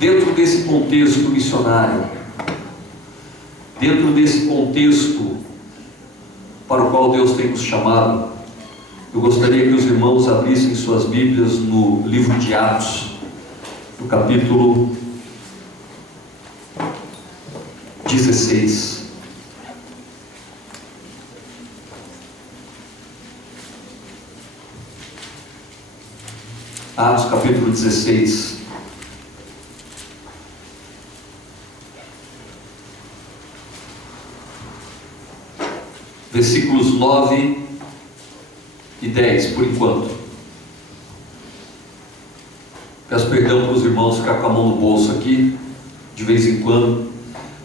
dentro desse contexto missionário, dentro desse contexto para o qual Deus tem nos chamado, eu gostaria que os irmãos abrissem suas Bíblias no livro de Atos, no capítulo 16. Atos capítulo 16. Versículos 9 e 10, por enquanto. Peço perdão para os irmãos ficar com a mão no bolso aqui, de vez em quando,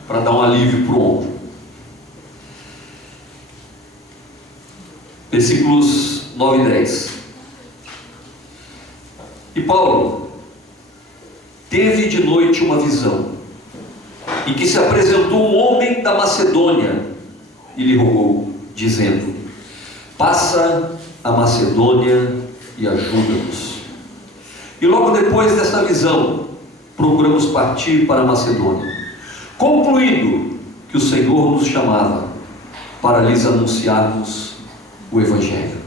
para dar um alívio para o ombro. Versículos 9 e 10. E Paulo teve de noite uma visão, em que se apresentou um homem da Macedônia e lhe rogou, dizendo: passa a Macedônia e ajuda-nos. E logo depois desta visão, procuramos partir para a Macedônia, concluindo que o Senhor nos chamava para lhes anunciarmos o Evangelho.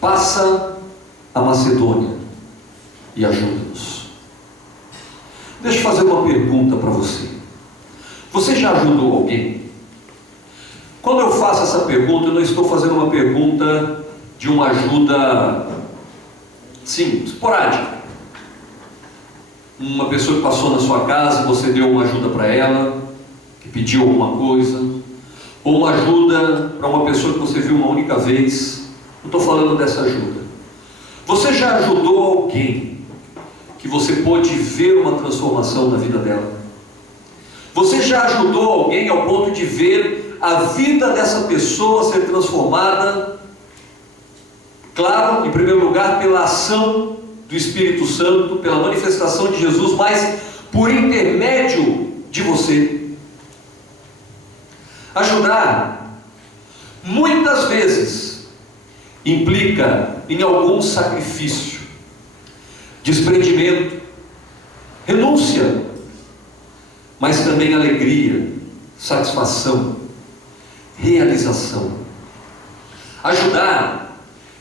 Passa a Macedônia e ajuda-nos. Deixa eu fazer uma pergunta para você. Você já ajudou alguém? Quando eu faço essa pergunta, eu não estou fazendo uma pergunta de uma ajuda, sim, esporádica. Uma pessoa que passou na sua casa, você deu uma ajuda para ela, que pediu alguma coisa, ou uma ajuda para uma pessoa que você viu uma única vez. Não estou falando dessa ajuda. Você já ajudou alguém que você pôde ver uma transformação na vida dela? Você já ajudou alguém ao ponto de ver a vida dessa pessoa ser transformada? Claro, em primeiro lugar, pela ação do Espírito Santo, pela manifestação de Jesus, mas por intermédio de você. Ajudar, muitas vezes, implica em algum sacrifício, desprendimento, renúncia, mas também alegria, satisfação, realização. Ajudar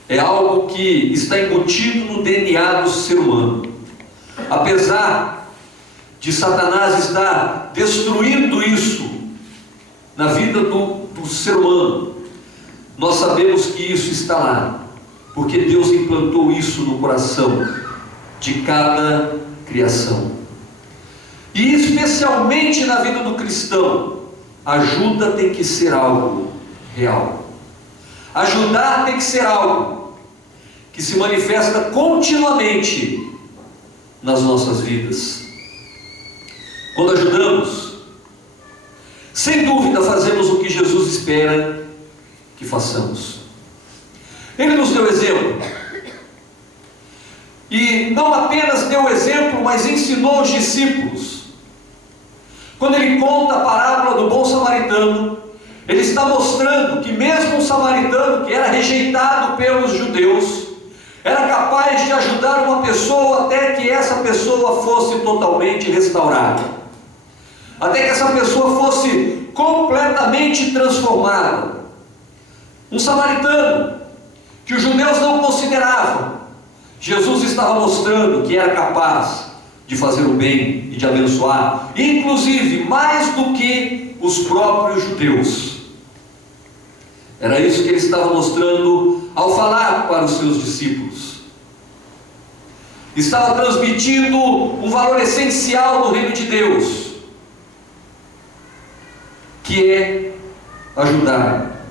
é algo que está embutido no DNA do ser humano. Apesar de Satanás estar destruindo isso na vida do ser humano, nós sabemos que isso está lá, porque Deus implantou isso no coração de cada criação. E especialmente na vida do cristão, ajuda tem que ser algo real. Ajudar tem que ser algo que se manifesta continuamente nas nossas vidas. Quando ajudamos, sem dúvida fazemos o que Jesus espera que façamos. Ele nos deu exemplo, e não apenas deu exemplo, mas ensinou os discípulos. Quando ele conta a parábola do bom samaritano, ele está mostrando que mesmo um samaritano que era rejeitado pelos judeus, era capaz de ajudar uma pessoa até que essa pessoa fosse totalmente restaurada, até que essa pessoa fosse completamente transformada. Um samaritano que os judeus não consideravam, Jesus estava mostrando que era capaz de fazer o bem e de abençoar, inclusive mais do que os próprios judeus. Era isso que ele estava mostrando ao falar para os seus discípulos. Estava transmitindo um valor essencial do reino de Deus, que é ajudar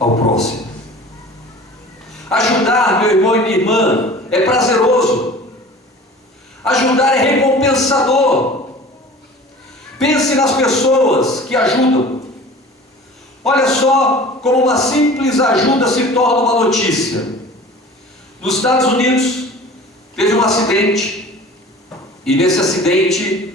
ao próximo. Ajudar, meu irmão e minha irmã, é prazeroso. Ajudar é recompensador. Pense nas pessoas que ajudam. Olha só como uma simples ajuda se torna uma notícia. Nos Estados Unidos teve um acidente, e nesse acidente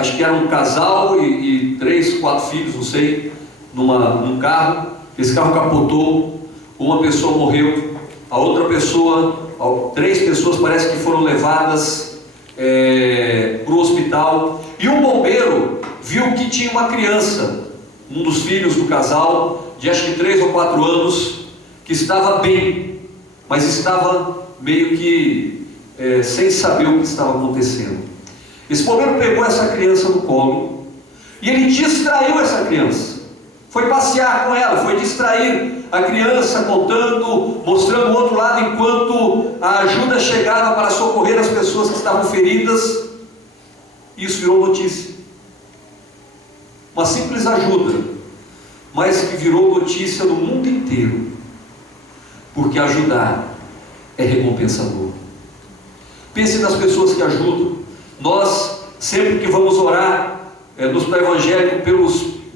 acho que era um casal e 3, 4 filhos, não sei, num carro. Esse carro capotou, uma pessoa morreu, a outra pessoa, 3 pessoas parece que foram levadas para o hospital, e um bombeiro viu que tinha uma criança, um dos filhos do casal, de acho que 3 ou 4 anos, que estava bem, mas estava meio que sem saber o que estava acontecendo. Esse bombeiro pegou essa criança no colo e ele distraiu essa criança. Foi passear com ela, foi distrair a criança, contando, mostrando o outro lado, enquanto a ajuda chegava para socorrer as pessoas que estavam feridas. Isso virou notícia. Uma simples ajuda, mas que virou notícia no mundo inteiro, porque ajudar é recompensador. Pense nas pessoas que ajudam. Nós, sempre que vamos orar no hospital evangélico,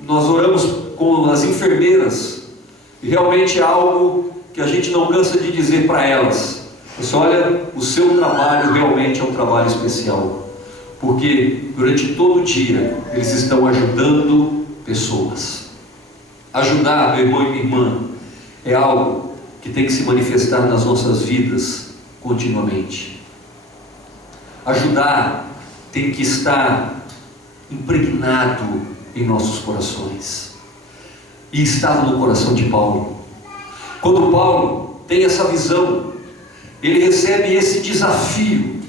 nós oramos com as enfermeiras, e realmente é algo que a gente não cansa de dizer para elas. Mas olha, o seu trabalho realmente é um trabalho especial, porque durante todo o dia eles estão ajudando pessoas. Ajudar, meu irmão e minha irmã, é algo que tem que se manifestar nas nossas vidas continuamente. Ajudar tem que estar impregnado em nossos corações, e estava no coração de Paulo. Quando Paulo tem essa visão, ele recebe esse desafio,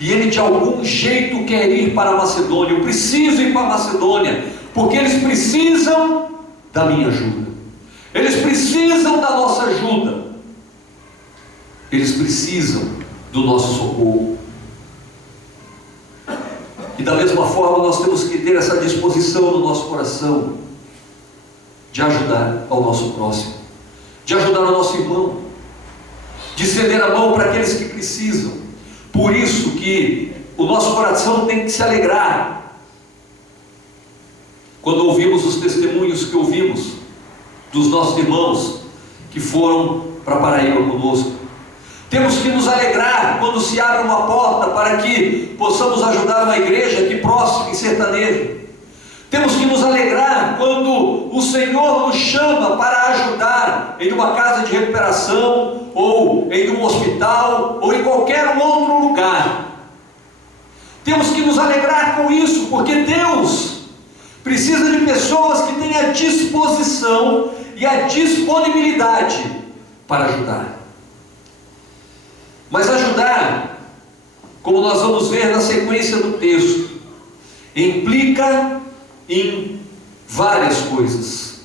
e ele de algum jeito quer ir para a Macedônia. Eu preciso ir para a Macedônia, porque eles precisam da minha ajuda, eles precisam da nossa ajuda, eles precisam do nosso socorro. E da mesma forma nós temos que ter essa disposição no nosso coração de ajudar ao nosso próximo, de ajudar o nosso irmão, de estender a mão para aqueles que precisam. Por isso que o nosso coração tem que se alegrar quando ouvimos os testemunhos que ouvimos dos nossos irmãos que foram para Paraíba conosco. Temos que nos alegrar quando se abre uma porta para que possamos ajudar uma igreja aqui próxima, em Sertanejo. Temos que nos alegrar quando o Senhor nos chama para ajudar em uma casa de recuperação, ou em um hospital, ou em qualquer outro lugar. Temos que nos alegrar com isso, porque Deus precisa de pessoas que têm a disposição e a disponibilidade para ajudar. Mas ajudar, como nós vamos ver na sequência do texto, implica em várias coisas,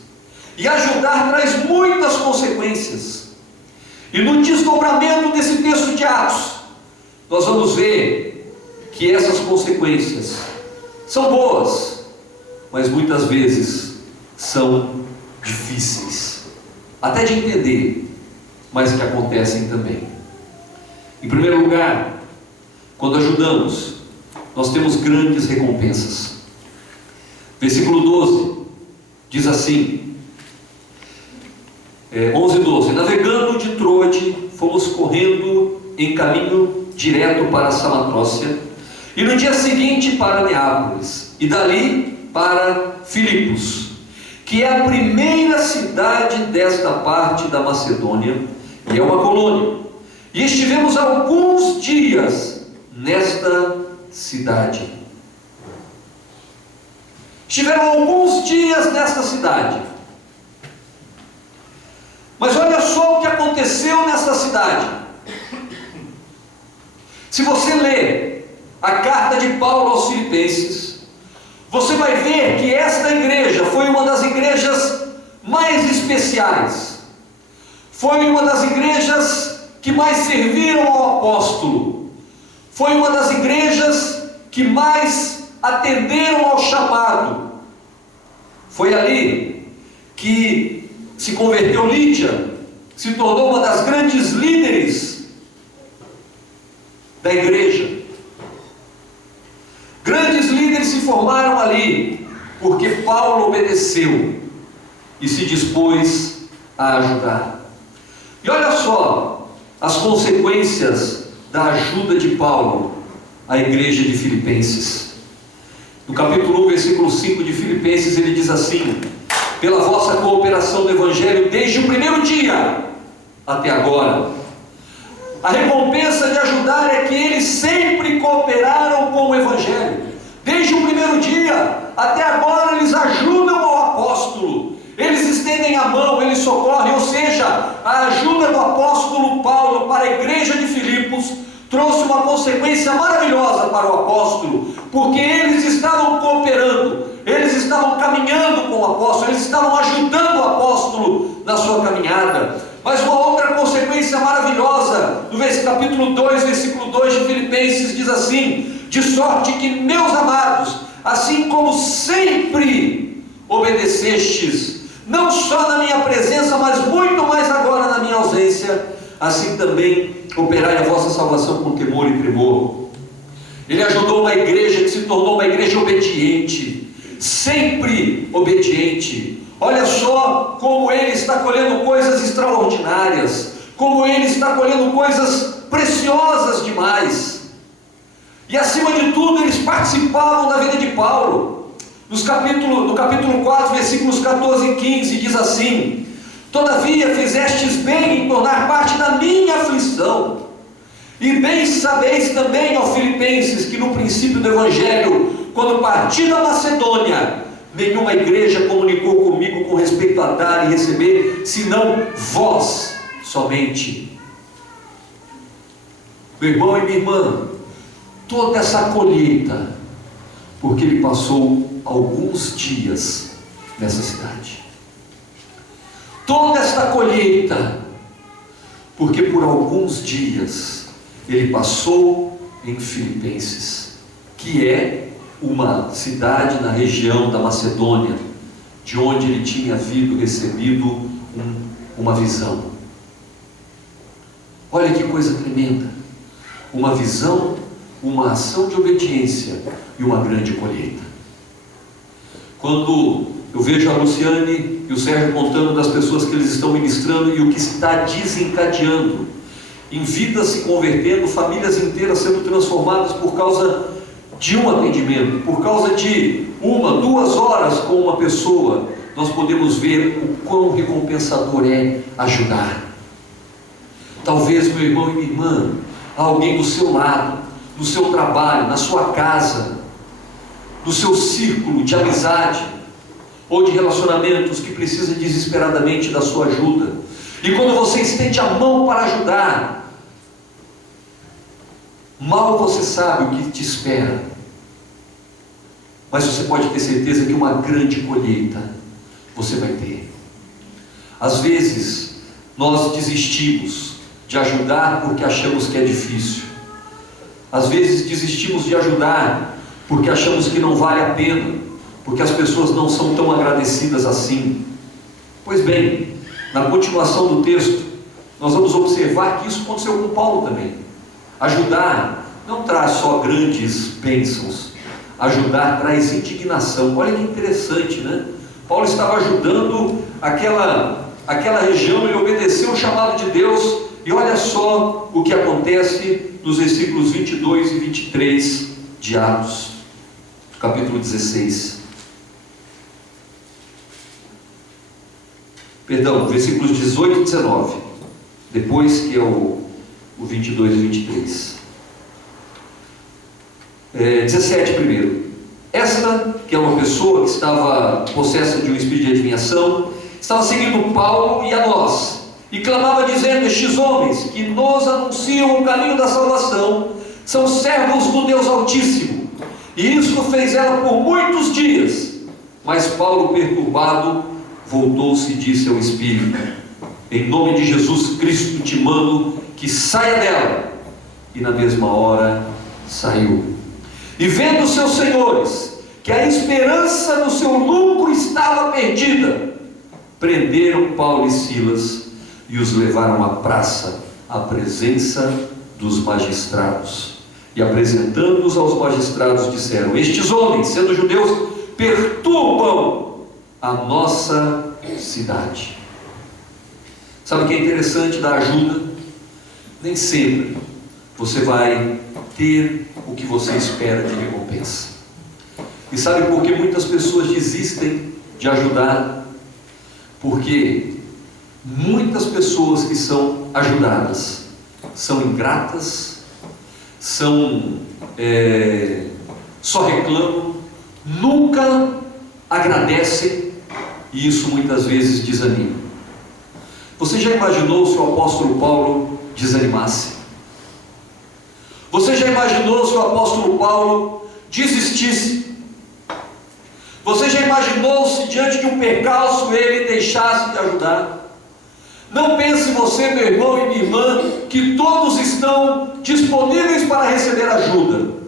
e ajudar traz muitas consequências. E no desdobramento desse texto de Atos, nós vamos ver que essas consequências são boas, mas muitas vezes são difíceis até de entender, mas que acontecem também. Em primeiro lugar, quando ajudamos, nós temos grandes recompensas. Versículo 12 diz assim, 11:12: navegando de Troade, fomos correndo em caminho direto para Samatrócia, e no dia seguinte para Neápolis, e dali para Filipos, que é a primeira cidade desta parte da Macedônia, e é uma colônia. E estivemos alguns dias nesta cidade. Estiveram alguns dias nesta cidade. Mas olha só o que aconteceu nesta cidade. Se você ler a carta de Paulo aos Filipenses, você vai ver que esta igreja foi uma das igrejas mais especiais. Foi uma das igrejas que mais serviram ao apóstolo. Foi uma das igrejas que mais atenderam ao chamado. Foi ali que se converteu Lídia, se tornou uma das grandes líderes da igreja. Grandes líderes se formaram ali, porque Paulo obedeceu e se dispôs a ajudar. E olha só as consequências da ajuda de Paulo à igreja de Filipenses. No capítulo 1, versículo 5 de Filipenses, ele diz assim: pela vossa cooperação no Evangelho desde o primeiro dia até agora. A recompensa de ajudar é que eles sempre cooperaram consequência maravilhosa para o apóstolo, porque eles estavam cooperando, eles estavam caminhando com o apóstolo, eles estavam ajudando o apóstolo na sua caminhada. Mas uma outra consequência maravilhosa, no capítulo 2, versículo 2 de Filipenses, diz assim: de sorte que, meus amados, assim como sempre obedecestes, não só na minha presença, mas muito mais agora na minha ausência, assim também operai a vossa salvação com temor e tremor. Ele ajudou uma igreja que se tornou uma igreja obediente, sempre obediente. Olha só como ele está colhendo coisas extraordinárias, como ele está colhendo coisas preciosas demais. E acima de tudo, eles participavam da vida de Paulo. No capítulo 4, versículos 14 e 15, diz assim: todavia fizestes bem em tornar parte da minha aflição. E bem sabeis também, ó Filipenses, que no princípio do Evangelho, quando parti da Macedônia, nenhuma igreja comunicou comigo com respeito a dar e receber, senão vós somente. Meu irmão e minha irmã, toda essa colheita, porque ele passou alguns dias nessa cidade. Toda esta colheita, porque por alguns dias ele passou em Filipenses, que é uma cidade na região da Macedônia, de onde ele tinha recebido uma visão. Olha que coisa tremenda, uma visão, uma ação de obediência e uma grande colheita. Quando eu vejo a Luciane e o Sérgio contando das pessoas que eles estão ministrando e o que está desencadeando em vidas se convertendo, famílias inteiras sendo transformadas por causa de um atendimento, por causa de 1, 2 horas com uma pessoa, nós podemos ver o quão recompensador é ajudar. Talvez, meu irmão e minha irmã, alguém do seu lado, no seu trabalho, na sua casa, no seu círculo de amizade ou de relacionamentos, que precisa desesperadamente da sua ajuda. E quando você estende a mão para ajudar, mal você sabe o que te espera, mas você pode ter certeza que uma grande colheita você vai ter. Às vezes nós desistimos de ajudar porque achamos que é difícil. Às vezes desistimos de ajudar porque achamos que não vale a pena, porque as pessoas não são tão agradecidas assim. Pois bem, na continuação do texto, nós vamos observar que isso aconteceu com Paulo também. Ajudar não traz só grandes bênçãos, ajudar traz indignação. Olha que interessante, né? Paulo estava ajudando aquela região, ele obedeceu o chamado de Deus, e olha só o que acontece nos versículos 22 e 23 de Atos, capítulo 16. Perdão, versículos 18 e 19, depois que é o 22 e 23. 17 primeiro. Esta, que é uma pessoa que estava possessa de um espírito de adivinhação, estava seguindo Paulo e a nós, e clamava dizendo: estes homens que nos anunciam o caminho da salvação são servos do Deus Altíssimo. E isso fez ela por muitos dias. Mas Paulo, perturbado, voltou-se e disse ao espírito: em nome de Jesus Cristo te mando que saia dela. E na mesma hora saiu. E vendo seus senhores que a esperança no seu lucro estava perdida, prenderam Paulo e Silas e os levaram à praça, à presença dos magistrados. E apresentando-os aos magistrados, disseram: estes homens, sendo judeus, perturbam a nossa cidade. Sabe o que é interessante da ajuda? Nem sempre você vai ter o que você espera de recompensa. E sabe por que muitas pessoas desistem de ajudar? Porque muitas pessoas que são ajudadas são ingratas, só reclamam, nunca agradecem, e isso muitas vezes desanima. Você já imaginou se o apóstolo Paulo desanimasse? Você já imaginou se o apóstolo Paulo desistisse? Você já imaginou se diante de um percalço ele deixasse de ajudar? Não pense você, meu irmão e minha irmã, que todos estão disponíveis para receber ajuda.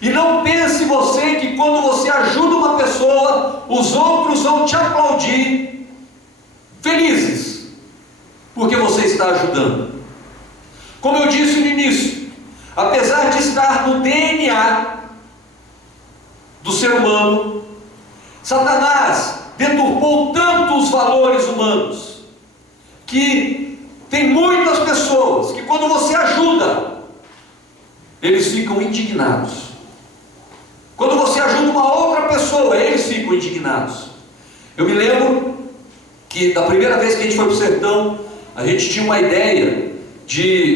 E não pense você que quando você ajuda uma pessoa, os outros vão te aplaudir, felizes, porque você está ajudando. Como eu disse no início, apesar de estar no DNA do ser humano, Satanás deturpou tanto os valores humanos, que tem muitas pessoas que quando você ajuda, eles ficam indignados. Quando você ajuda uma outra pessoa, eles ficam indignados. Eu me lembro que da primeira vez que a gente foi para o sertão, a gente tinha uma ideia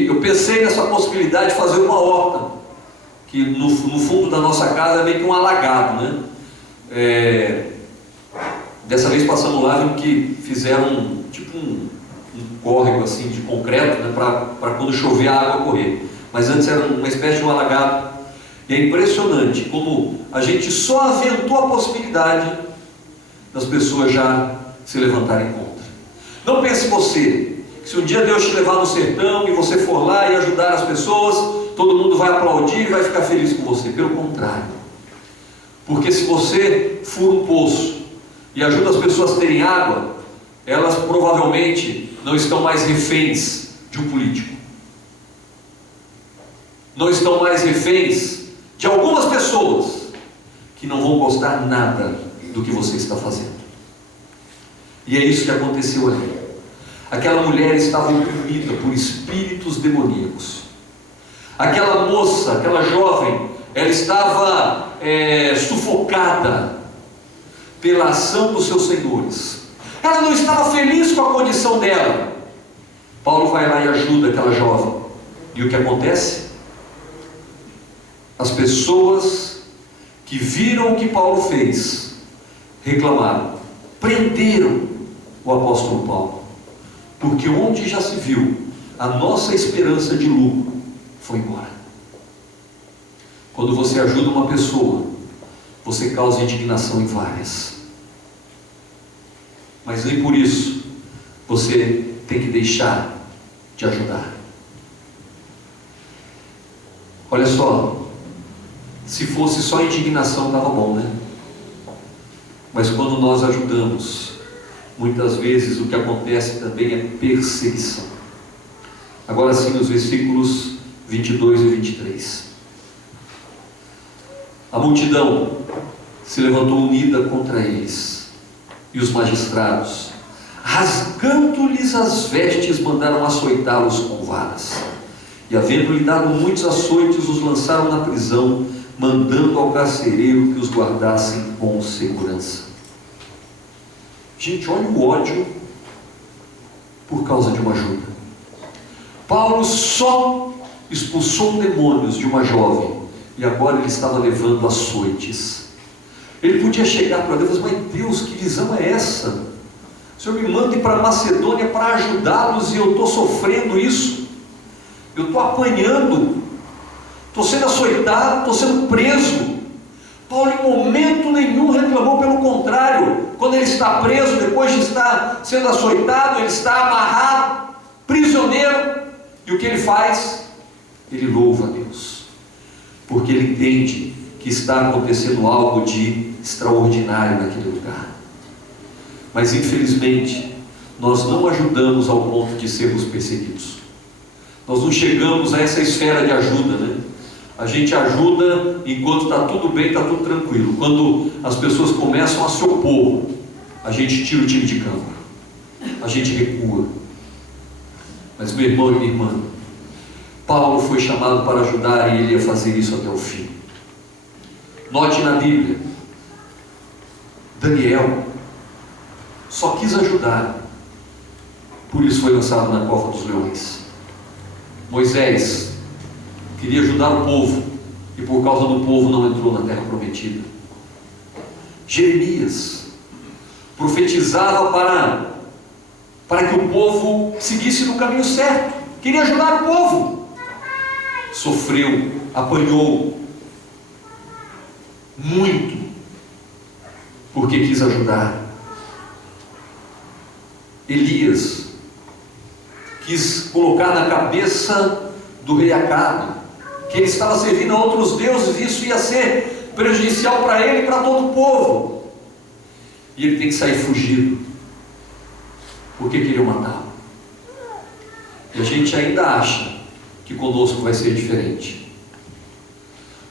eu pensei nessa possibilidade de fazer uma horta, que no fundo da nossa casa é meio que um alagado, né? Dessa vez passamos lá, vimos que fizeram tipo um córrego assim de concreto, né, para quando chover a água correr. Mas antes era uma espécie de um alagado. E é impressionante como a gente só aventou a possibilidade das pessoas já se levantarem contra. Não pense você que se um dia Deus te levar no sertão e você for lá e ajudar as pessoas, todo mundo vai aplaudir e vai ficar feliz com você. Pelo contrário. Porque se você fura um poço e ajuda as pessoas a terem água, elas provavelmente não estão mais reféns de um político. Não estão mais reféns de algumas pessoas que não vão gostar nada do que você está fazendo. E é isso que aconteceu ali. Aquela mulher estava oprimida por espíritos demoníacos. Aquela moça, aquela jovem, ela estava sufocada pela ação dos seus senhores. Ela não estava feliz com a condição dela. Paulo vai lá e ajuda aquela jovem. E o que acontece? As pessoas que viram o que Paulo fez reclamaram, prenderam o apóstolo Paulo, porque onde já se viu a nossa esperança de lucro foi embora. Quando você ajuda uma pessoa, você causa indignação em várias, mas nem por isso você tem que deixar de ajudar. Olha só, se fosse só indignação estava bom, né? Mas quando nós ajudamos, muitas vezes o que acontece também é perseguição. Agora sim, nos versículos 22 e 23. A multidão se levantou unida contra eles, e os magistrados, rasgando-lhes as vestes, mandaram açoitá-los com varas. E havendo-lhe dado muitos açoites, os lançaram na prisão, mandando ao carcereiro que os guardassem com segurança. Gente, olha o ódio por causa de uma ajuda. Paulo só expulsou demônios de uma jovem, e agora ele estava levando açoites. Ele podia chegar para Deus e falar: mas Deus, que visão é essa? O Senhor me manda ir para Macedônia para ajudá-los e eu estou sofrendo isso, eu estou apanhando, estou sendo açoitado, estou sendo preso. Paulo em momento nenhum reclamou, pelo contrário, quando ele está preso, depois de estar sendo açoitado, ele está amarrado, prisioneiro, e o que ele faz? Ele louva a Deus, porque ele entende que está acontecendo algo de extraordinário naquele lugar. Mas infelizmente nós não ajudamos ao ponto de sermos perseguidos. Nós não chegamos a essa esfera de ajuda, né? A gente ajuda enquanto está tudo bem, está tudo tranquilo. Quando as pessoas começam a se opor, a gente tira o time de campo, a gente recua. Mas meu irmão e minha irmã, Paulo foi chamado para ajudar, e ele ia fazer isso até o fim. Note na Bíblia, Daniel só quis ajudar, por isso foi lançado na cova dos leões. Moisés queria ajudar o povo, e por causa do povo não entrou na terra prometida. Jeremias profetizava para que o povo seguisse no caminho certo, queria ajudar o povo, sofreu, apanhou muito, porque quis ajudar. Elias quis colocar na cabeça do rei Acabe que ele estava servindo a outros deuses, e isso ia ser prejudicial para ele e para todo o povo, e ele tem que sair fugido, porque queriam matá-lo. E a gente ainda acha que conosco vai ser diferente.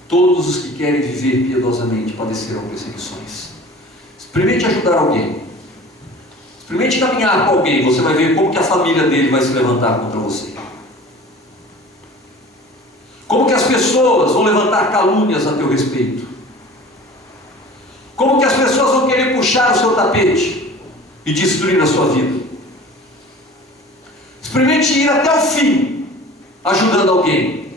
Todos os que querem viver piedosamente padecerão perseguições. Experimente ajudar alguém, experimente caminhar com alguém, você vai ver como que a família dele vai se levantar contra você, como que as pessoas vão levantar calúnias a teu respeito, como que as pessoas vão querer puxar o seu tapete e destruir a sua vida. Experimente ir até o fim ajudando alguém,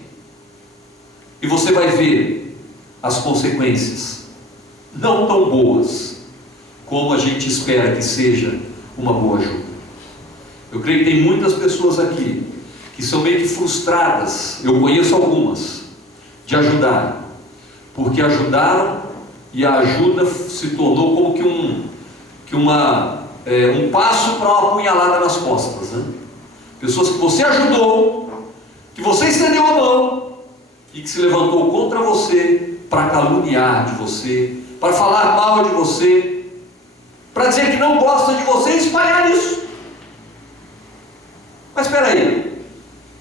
e você vai ver as consequências não tão boas como a gente espera que seja uma boa ajuda. Eu creio que tem muitas pessoas aqui que são meio que frustradas, eu conheço algumas, de ajudar, porque ajudaram e a ajuda se tornou como que um passo para uma apunhalada nas costas, né? Pessoas que você ajudou, que você estendeu a mão e que se levantou contra você para caluniar de você, para falar mal de você, para dizer que não gosta de você e espalhar isso. Mas espera aí,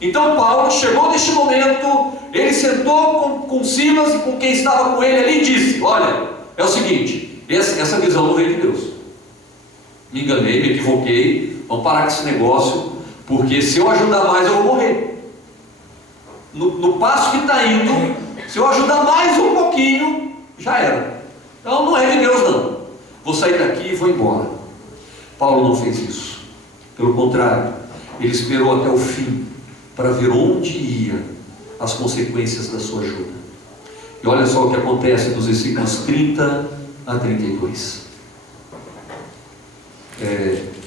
então Paulo chegou neste momento, ele sentou com Silas e com quem estava com ele ali e disse: olha, é o seguinte, essa visão não veio de Deus, me enganei, me equivoquei, vamos parar com esse negócio, porque se eu ajudar mais eu vou morrer. No passo que está indo, se eu ajudar mais um pouquinho, já era. Então não é de Deus não, vou sair daqui e vou embora. Paulo não fez isso, pelo contrário, ele esperou até o fim para ver onde ia as consequências da sua ajuda. E olha só o que acontece nos versículos 30 a 32.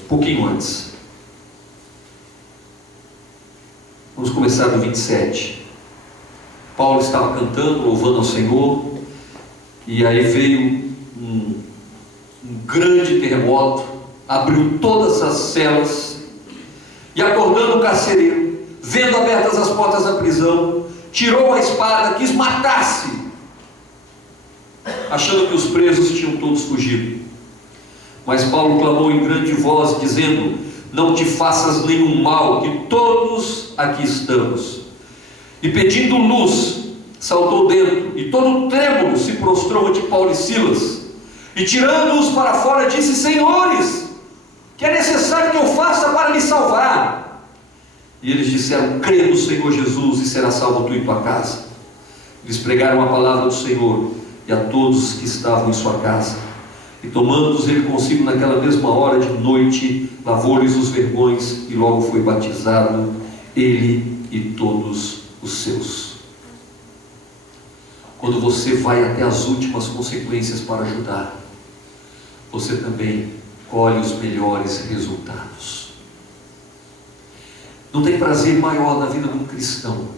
Pouquinho antes. Vamos começar do 27. Paulo estava cantando, louvando ao Senhor, e aí veio um grande terremoto, abriu todas as celas, e acordando o carcereiro, vendo abertas as portas da prisão, tirou a espada, quis matar-se, achando que os presos tinham todos fugido. Mas Paulo clamou em grande voz, dizendo: não te faças nenhum mal, que todos aqui estamos. E pedindo luz, saltou dentro, e todo trêmulo se prostrou ante Paulo e Silas, e tirando-os para fora, disse: senhores, que é necessário que eu faça para me salvar? E eles disseram: crê no Senhor Jesus, e será salvo tu e tua casa. Eles pregaram a palavra do Senhor, e a todos que estavam em sua casa. E tomando-os ele consigo naquela mesma hora de noite, lavou-lhes os vergões, e logo foi batizado, ele e todos os seus. Quando você vai até as últimas consequências para ajudar, você também colhe os melhores resultados. Não tem prazer maior na vida de um cristão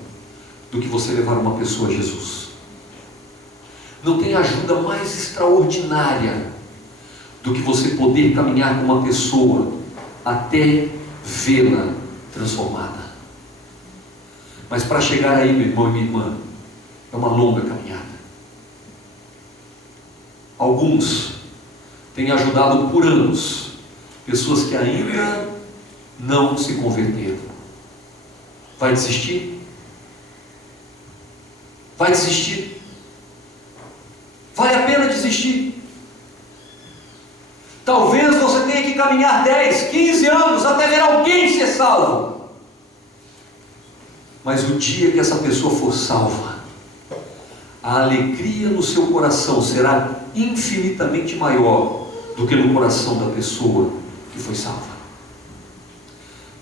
do que você levar uma pessoa a Jesus. Não tem ajuda mais extraordinária do que você poder caminhar com uma pessoa até vê-la transformada. Mas para chegar aí, meu irmão e minha irmã, é uma longa caminhada. Alguns têm ajudado por anos pessoas que ainda não se converteram. Vai desistir? Vai desistir? Vale a pena desistir? Talvez você tenha que caminhar 10, 15 anos até ver alguém ser salvo. Mas o dia que essa pessoa for salva, a alegria no seu coração será infinitamente maior do que no coração da pessoa que foi salva.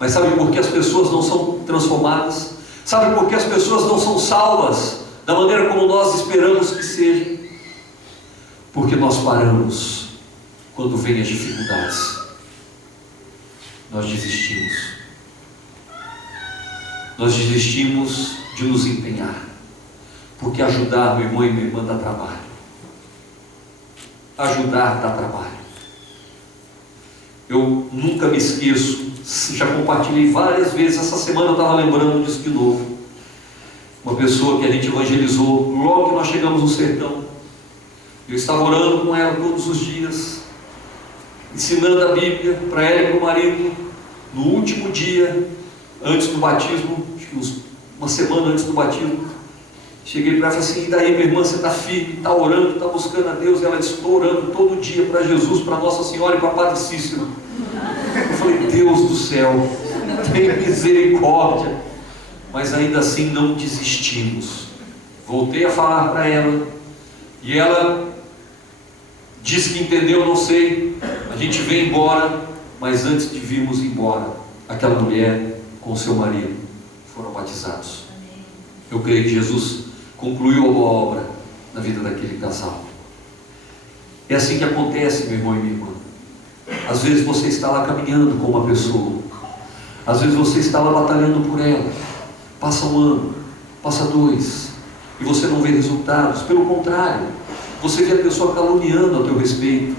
Mas sabe por que as pessoas não são transformadas? Sabe por que as pessoas não são salvas da maneira como nós esperamos que sejam? Porque nós paramos quando vêm as dificuldades. Nós desistimos. Nós desistimos de nos empenhar, porque ajudar, meu irmão e minha irmã, dá trabalho. Ajudar dá trabalho. Eu nunca me esqueço, já compartilhei várias vezes, essa semana eu estava lembrando disso de novo. Uma pessoa que a gente evangelizou logo que nós chegamos no sertão. Eu estava orando com ela todos os dias, ensinando a Bíblia para ela e para o marido. No último dia, antes do batismo, acho que uma semana antes do batismo, cheguei para ela e falei assim: e daí, minha irmã, você está firme, está orando, está buscando a Deus? E ela disse: estou orando todo dia para Jesus, para Nossa Senhora e para Padre Cícero. Eu falei: Deus do céu, tenha misericórdia. Mas ainda assim não desistimos. Voltei a falar para ela, e ela disse que entendeu, não sei. A gente veio embora, mas antes de virmos embora, aquela mulher com seu marido foram batizados. Eu creio que Jesus concluiu a boa obra na vida daquele casal. É assim que acontece, meu irmão e minha irmã. Às vezes você está lá caminhando com uma pessoa, às vezes você está lá batalhando por ela, passa um ano, passa 2, e você não vê resultados. Pelo contrário, você vê a pessoa caluniando a teu respeito,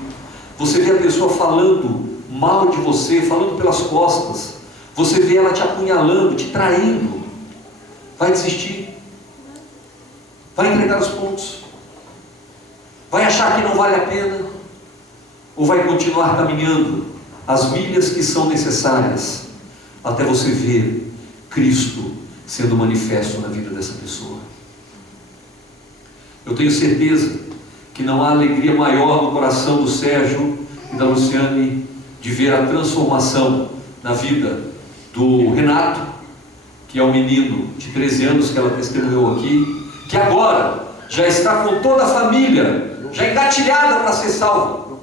você vê a pessoa falando mal de você, falando pelas costas, você vê ela te apunhalando, te traindo. Vai desistir? Vai entregar os pontos? Vai achar que não vale a pena? Ou vai continuar caminhando as milhas que são necessárias até você ver Cristo sendo manifesto na vida dessa pessoa? Eu tenho certeza que não há alegria maior no coração do Sérgio e da Luciane de ver a transformação na vida do Renato, que é um menino de 13 anos que ela testemunhou aqui, que agora já está com toda a família, já engatilhada para ser salva,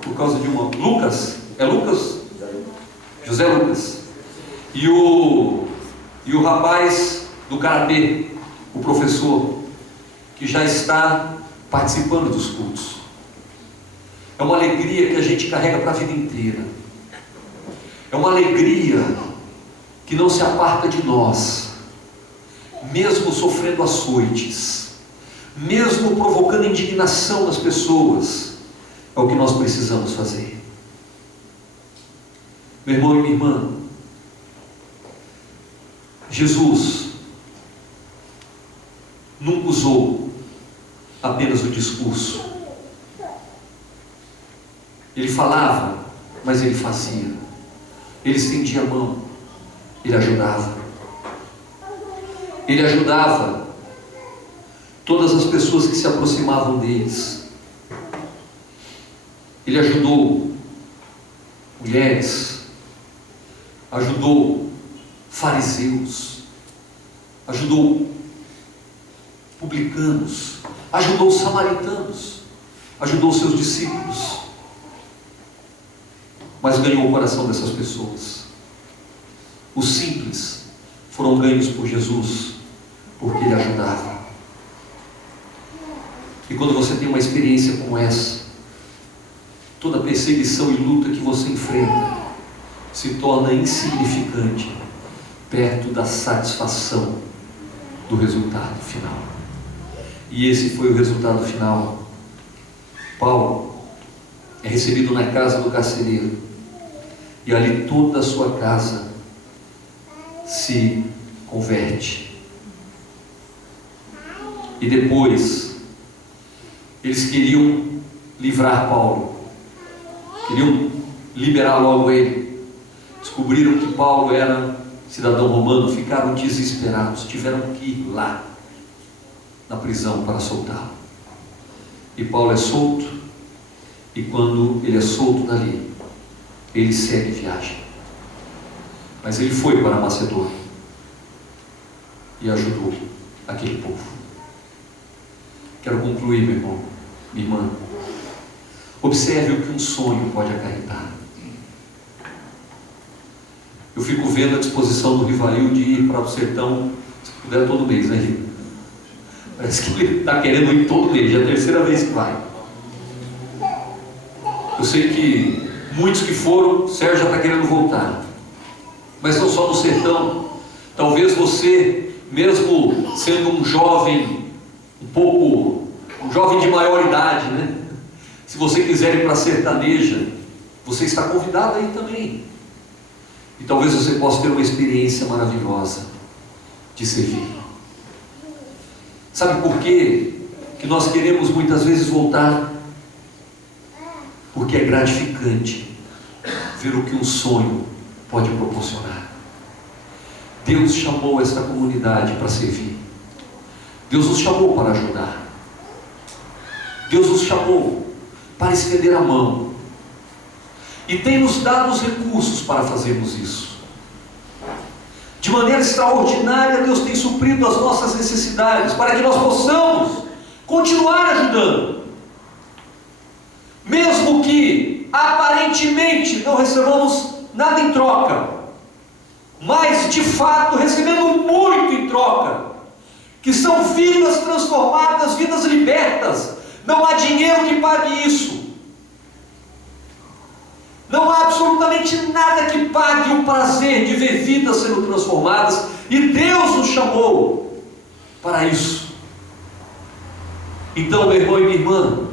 por causa de uma... Lucas? É Lucas? José Lucas. E o rapaz do karatê, o professor, que já está participando dos cultos. É uma alegria que a gente carrega para a vida inteira. É uma alegria que não se aparta de nós, mesmo sofrendo açoites, mesmo provocando indignação nas pessoas. É o que nós precisamos fazer. Meu irmão e minha irmã, Jesus nunca usou apenas o discurso. Ele falava, mas ele fazia. Ele estendia a mão, ele ajudava. Ele ajudava todas as pessoas que se aproximavam deles. Ele ajudou mulheres, ajudou fariseus, ajudou publicanos, ajudou os samaritanos, ajudou seus discípulos, mas ganhou o coração dessas pessoas. Os simples foram ganhos por Jesus, porque Ele ajudava. E quando você tem uma experiência como essa, toda perseguição e luta que você enfrenta se torna insignificante perto da satisfação do resultado final. E esse foi o resultado final. Paulo é recebido na casa do carcereiro, e ali toda a sua casa se converte. E depois eles queriam livrar Paulo, queriam liberar logo ele. Descobriram que Paulo era cidadão romano, ficaram desesperados, tiveram que ir lá na prisão para soltá-lo. E Paulo é solto, e quando ele é solto dali, ele segue viagem. Mas ele foi para a Macedônia e ajudou aquele povo. Quero concluir, meu irmão, minha irmã. Observe o que um sonho pode acarretar. Eu fico vendo a disposição do Rivail de ir para o sertão, se puder, todo mês, né, Riva? Parece que ele está querendo ir todo mês, já é a terceira vez que vai. Eu sei que muitos que foram, Sérgio já está querendo voltar. Mas não só no sertão. Talvez você mesmo sendo um jovem, um jovem de maior idade, né? Se você quiser ir para a sertaneja, você está convidado aí também. E talvez você possa ter uma experiência maravilhosa de servir. Sabe por quê que nós queremos muitas vezes voltar? Porque é gratificante ver o que um sonho pode proporcionar. Deus chamou esta comunidade para servir. Deus nos chamou para ajudar. Deus nos chamou para estender a mão. E tem nos dado os recursos para fazermos isso. De maneira extraordinária, Deus tem suprido as nossas necessidades, para que nós possamos continuar ajudando. Mesmo que aparentemente não recebamos nada em troca, mas de fato recebendo muito em troca, que são vidas transformadas, vidas libertas. Não há dinheiro que pague isso. Não há absolutamente nada que pague o prazer de ver vidas sendo transformadas, e Deus nos chamou para isso. Então, meu irmão e minha irmã,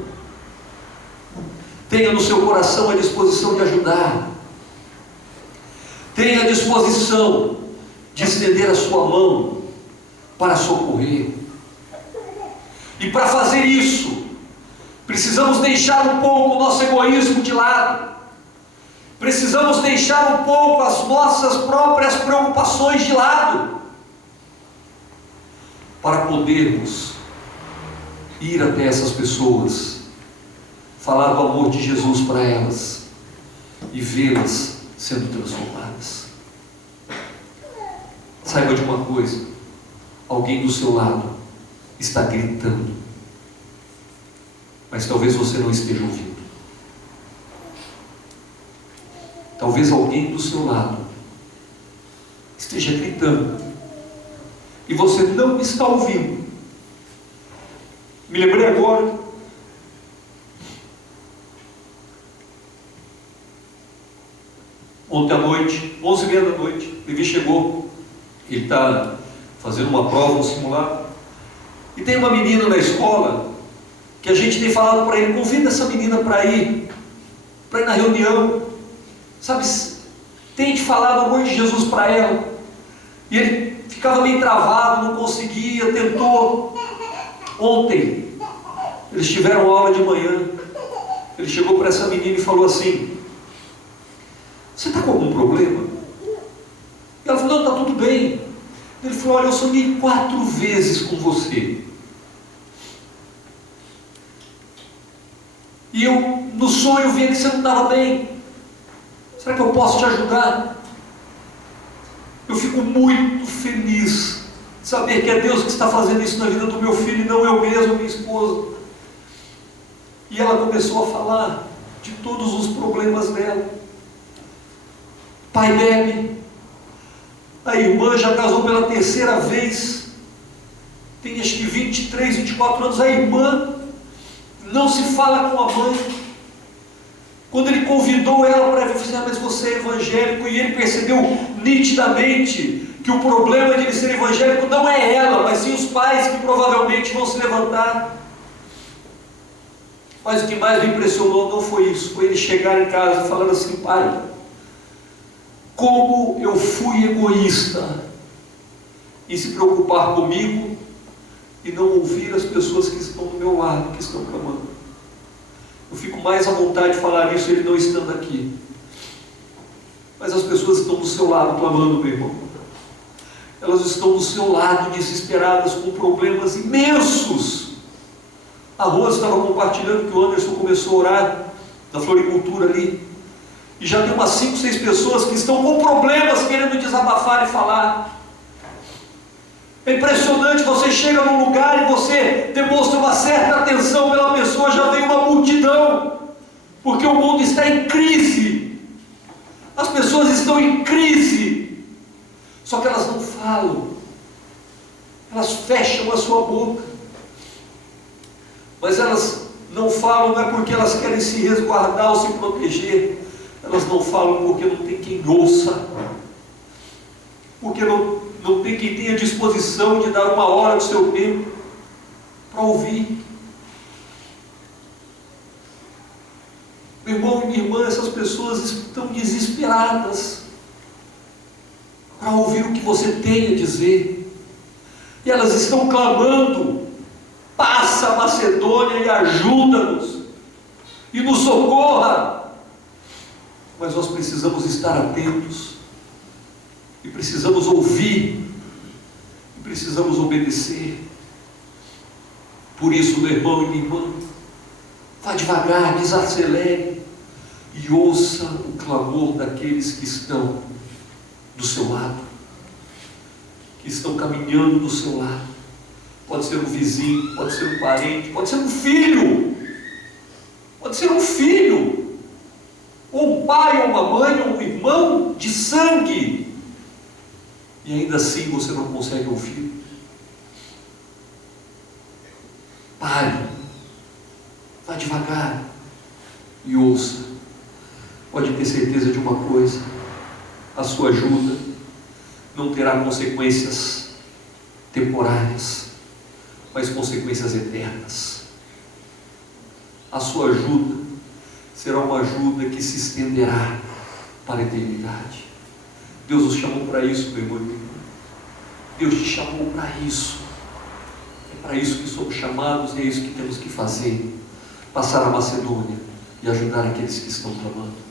tenha no seu coração a disposição de ajudar, tenha a disposição de estender a sua mão para socorrer. E para fazer isso, precisamos deixar um pouco o nosso egoísmo de lado. Precisamos deixar um pouco as nossas próprias preocupações de lado, para podermos ir até essas pessoas, falar do amor de Jesus para elas e vê-las sendo transformadas. Saiba de uma coisa: alguém do seu lado está gritando, mas talvez você não esteja ouvindo. Talvez alguém do seu lado esteja gritando e você não está ouvindo. Me lembrei agora, ontem à noite, 11h30 da noite, Levi chegou. Ele está fazendo uma prova, um simulado, e tem uma menina na escola que a gente tem falado para ele: convida essa menina para ir na reunião, sabe, tente falar do amor de Jesus para ela. E ele ficava meio travado, não conseguia, tentou. Ontem eles tiveram aula de manhã. Ele chegou para essa menina e falou assim: você está com algum problema? E ela falou: não, está tudo bem. Ele falou: olha, eu sonhei 4 vezes com você, e eu no sonho vi que você não estava bem. Será que eu posso te ajudar? Eu fico muito feliz de saber que é Deus que está fazendo isso na vida do meu filho, e não eu mesmo, minha esposa. E ela começou a falar de todos os problemas dela. Pai bebe, a irmã já casou pela 3ª vez, tem acho que 23, 24 anos, a irmã não se fala com a mãe. Quando ele convidou ela para vir, eu falei: mas você é evangélico, e ele percebeu nitidamente que o problema de ele ser evangélico não é ela, mas sim os pais, que provavelmente vão se levantar. Mas o que mais me impressionou não foi isso, foi ele chegar em casa falando assim: pai, como eu fui egoísta em se preocupar comigo e não ouvir as pessoas que estão do meu lado, que estão clamando. Eu fico mais à vontade de falar isso ele não estando aqui, mas as pessoas estão do seu lado clamando, meu irmão. Elas estão do seu lado desesperadas, com problemas imensos. A Rose estava compartilhando que o Anderson começou a orar na floricultura ali, e já tem umas 5, 6 pessoas que estão com problemas, querendo desabafar e falar. É impressionante, você chega num lugar e você demonstra uma certa atenção pela pessoa, já vem uma multidão, porque o mundo está em crise, as pessoas estão em crise, só que elas não falam, elas fecham a sua boca. Mas elas não falam não é porque elas querem se resguardar ou se proteger, elas não falam porque não tem quem ouça, porque não tem quem tenha disposição de dar 1 hora do seu tempo para ouvir. Meu irmão e minha irmã, essas pessoas estão desesperadas para ouvir o que você tem a dizer, e elas estão clamando: passa a Macedônia e ajuda-nos, e nos socorra. Mas nós precisamos estar atentos, e precisamos ouvir, e precisamos obedecer. Por isso, meu irmão e minha irmã, vá devagar, desacelere, e ouça o clamor daqueles que estão do seu lado, que estão caminhando do seu lado. Pode ser um vizinho, pode ser um parente, pode ser um filho, pode ser um filho, ou um pai, ou uma mãe, ou um irmão de sangue, e ainda assim você não consegue ouvir. Pare, vá devagar e ouça. Pode ter certeza de uma coisa: a sua ajuda não terá consequências temporárias, mas consequências eternas. A sua ajuda será uma ajuda que se estenderá para a eternidade. Deus nos chamou para isso, meu irmão e minha irmã. Deus te chamou para isso. É para isso que somos chamados, e é isso que temos que fazer: passar a Macedônia e ajudar aqueles que estão clamando.